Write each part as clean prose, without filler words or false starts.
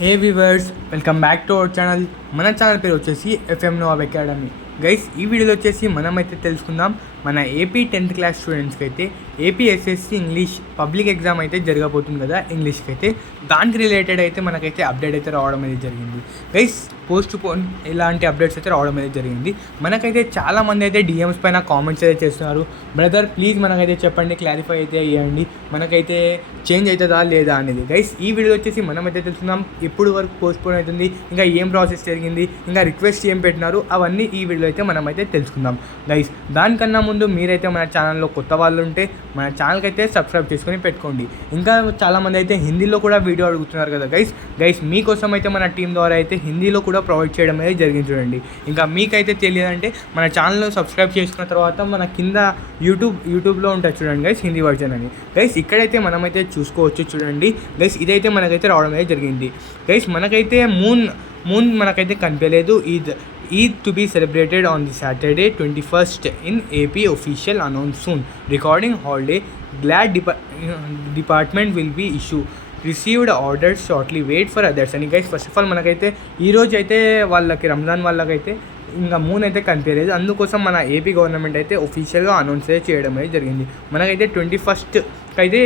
Hey viewers, welcome back to our channel. మన channel పేరు వచ్చేసి ఎఫ్ఎం నోవాబ్ అకాడమీ. గైస్, ఈ వీడియోలో వచ్చేసి మనమైతే తెలుసుకుందాం మన ఏపీ 10th క్లాస్ స్టూడెంట్స్కి అయితే AP SSC English public exam అయితే జరగబోతుంది కదా ఇంగ్లీష్కి అయితే. దానికి రిలేటెడ్ అయితే మనకైతే అప్డేట్ అయితే రావడం అనేది జరిగింది. గైస్, పోస్ట్ పోన్ ఇలాంటి అప్డేట్స్ అయితే రావడం అనేది జరిగింది. మనకైతే చాలామంది అయితే డిఎమ్స్ పైన కామెంట్స్ అయితే చేస్తున్నారు. బ్రదర్ ప్లీజ్ మనకైతే చెప్పండి, క్లారిఫై అయితే ఇవ్వండి, మనకైతే చేంజ్ అవుతుందా లేదా అనేది. గైస్, ఈ వీడియో వచ్చేసి మనమైతే తెలుసుకుందాం ఇప్పుడు వరకు పోస్ట్ పోన్ అవుతుంది, ఇంకా ఏం ప్రాసెస్ జరిగింది, ఇంకా రిక్వెస్ట్ ఏం పెట్టినారు, అవన్నీ ఈ వీడియో అయితే మనమైతే తెలుసుకుందాం. గైస్, దానికన్నా ముందు మీరైతే మన ఛానల్లో కొత్త వాళ్ళు ఉంటే మన ఛానల్కి అయితే సబ్స్క్రైబ్ చేసుకొని పెట్టుకోండి. ఇంకా చాలామంది అయితే హిందీలో కూడా వీడియో అడుగుతున్నారు కదా గైస్ మీకోసం అయితే మన టీం ద్వారా అయితే హిందీలో కూడా ప్రొవైడ్ చేయడం అనేది జరిగింది చూడండి. ఇంకా మీకైతే తెలియదంటే మన ఛానల్లో సబ్స్క్రైబ్ చేసుకున్న తర్వాత మన కింద యూట్యూబ్లో ఉంటుంది చూడండి గైస్, హిందీ వర్జన్ అని. గైస్, ఇక్కడైతే మనమైతే చూసుకోవచ్చు చూడండి. గైస్, ఇదైతే మనకైతే రావడం అనేది జరిగింది. గైస్, మనకైతే మూన్ మనకైతే కనిపించలేదు. Eid to be celebrated on the Saturday 21st in AP official announce soon regarding holiday glad department will be issue received orders shortly wait for others అని. గైస్, ఫస్ట్ ఆఫ్ ఆల్ మనకైతే ఈరోజు అయితే వాళ్ళకి రంజాన్ వాళ్ళకైతే ఇంకా moon అయితే కనిపించలేదు. అందుకోసం మన ఏపీ గవర్నమెంట్ అయితే ఒఫీషియల్గా అనౌన్స్ అయితే చేయడం అనేది జరిగింది. మనకైతే 21st అయితే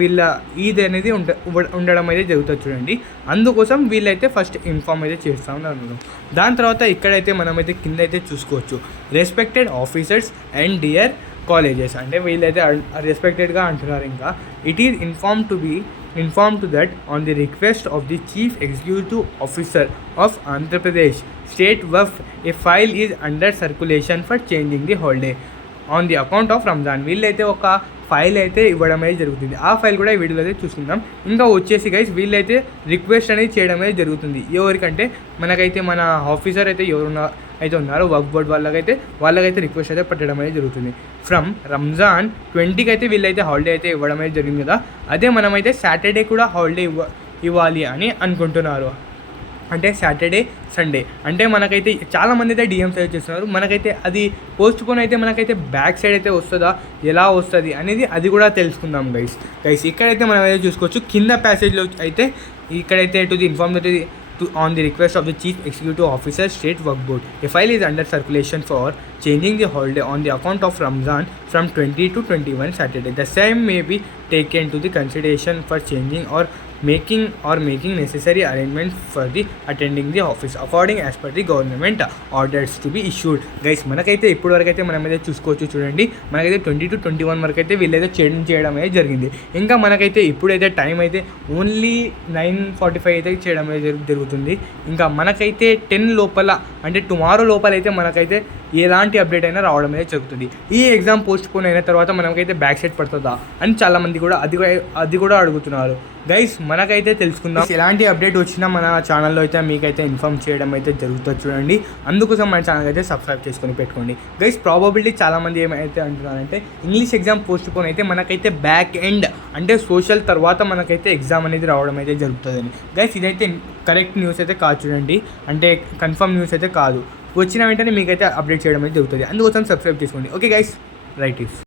వీళ్ళ ఈద్ అనేది ఉండడం అయితే జరుగుతుంది చూడండి. అందుకోసం వీళ్ళైతే ఫస్ట్ ఇన్ఫార్మ్ అయితే చేస్తూ ఉన్నారు. దాని తర్వాత ఇక్కడైతే మనమైతే కింద అయితే చూసుకోవచ్చు, respected officers and dear colleges అంటే వీళ్ళైతే రెస్పెక్టెడ్గా అంటున్నారు. ఇంకా it is informed to that on the request of the Chief Executive Officer of Andhra Pradesh State WAF, a file is under circulation for changing the holiday on the account of Ramzan. వీళ్ళైతే ఒక file అయితే ఇవ్వడం అనేది జరుగుతుంది. ఆ file కూడా ఈ వీడియోలో అయితే చూసుకుందాం. ఇంకా వచ్చేసి గైస్, వీళ్ళైతే రిక్వెస్ట్ అనేది చేయడం అనేది జరుగుతుంది. ఎవరికంటే మనకైతే మన ఆఫీసర్ అయితే అయితే ఉన్నారో వర్క్ బోర్డ్ వాళ్ళకైతే రిక్వెస్ట్ అయితే పెట్టడం అనేది జరుగుతుంది. ఫ్రమ్ రంజాన్ 20కి అయితే వీళ్ళైతే హాలిడే అయితే ఇవ్వడం అనేది జరిగింది కదా, అదే మనమైతే సాటర్డే కూడా హాలిడే ఇవ్వాలి అని అనుకుంటున్నారు. అంటే సాటర్డే సండే అంటే మనకైతే చాలామంది అయితే డిఎమ్స్ అయితే చేస్తున్నారు. మనకైతే అది పోస్ట్ పోన్ అయితే మనకైతే బ్యాక్ సైడ్ అయితే వస్తుందా, ఎలా వస్తుంది అనేది అది కూడా తెలుసుకుందాం గైస్. ఇక్కడైతే మనం అయితే చూసుకోవచ్చు, కింద ప్యాసేజ్లో అయితే ఇక్కడైతే to the inform that on the request of the Chief Executive Officer State Work Board, a file is under circulation for changing the holiday on the account of Ramzan from 20 to 21 Saturday. The same may be taken to the consideration for changing or making necessary arrangements for the attending the office according as per the government orders to be issued. Guys, మనకైతే ఇప్పటి వరకు అయితే మనమైతే చూసుకోవచ్చు చూడండి. మనకైతే 20 to 21 వరకు అయితే వీళ్ళైతే చేయడం అయితే జరిగింది. ఇంకా మనకైతే ఇప్పుడైతే టైం అయితే ఓన్లీ 9:45 అయితే చేయడం అయితే జరుగుతుంది. ఇంకా మనకైతే 10 లోపల అంటే టుమారో లోపల అయితే మనకైతే ఎలాంటి అప్డేట్ అయినా రావడం అయితే జరుగుతుంది. ఈ ఎగ్జామ్ పోస్ట్ పోన్ అయిన తర్వాత మనకైతే బ్యాక్ సైడ్ పడుతుందా అని చాలామంది కూడా అది కూడా అడుగుతున్నారు. గైస్, మనకైతే తెలుసుకుందాం. ఎలాంటి అప్డేట్ వచ్చినా మన ఛానల్లో అయితే మీకైతే ఇన్ఫార్మ్ చేయడం అయితే జరుగుతుంది చూడండి. అందుకోసం మన ఛానల్ అయితే సబ్స్క్రైబ్ చేసుకొని పెట్టుకోండి. గైస్, ప్రాబబిలిటీ చాలామంది ఏమైతే అంటున్నారంటే ఇంగ్లీష్ ఎగ్జామ్ పోస్ట్ పోన్ అయితే మనకైతే బ్యాక్ ఎండ్ అంటే సోషల్ తర్వాత మనకైతే ఎగ్జామ్ అనేది రావడం అయితే జరుగుతుందని. గైస్, ఇదైతే కరెక్ట్ న్యూస్ అయితే కాదు చూడండి, అంటే కన్ఫర్మ్ న్యూస్ అయితే కాదు. వచ్చిన వెంటనే మీకైతే అప్డేట్ చేయడం అయితే జరుగుతుంది. అందుకోసం సబ్స్క్రైబ్ చేసుకోండి. Okay guys, right.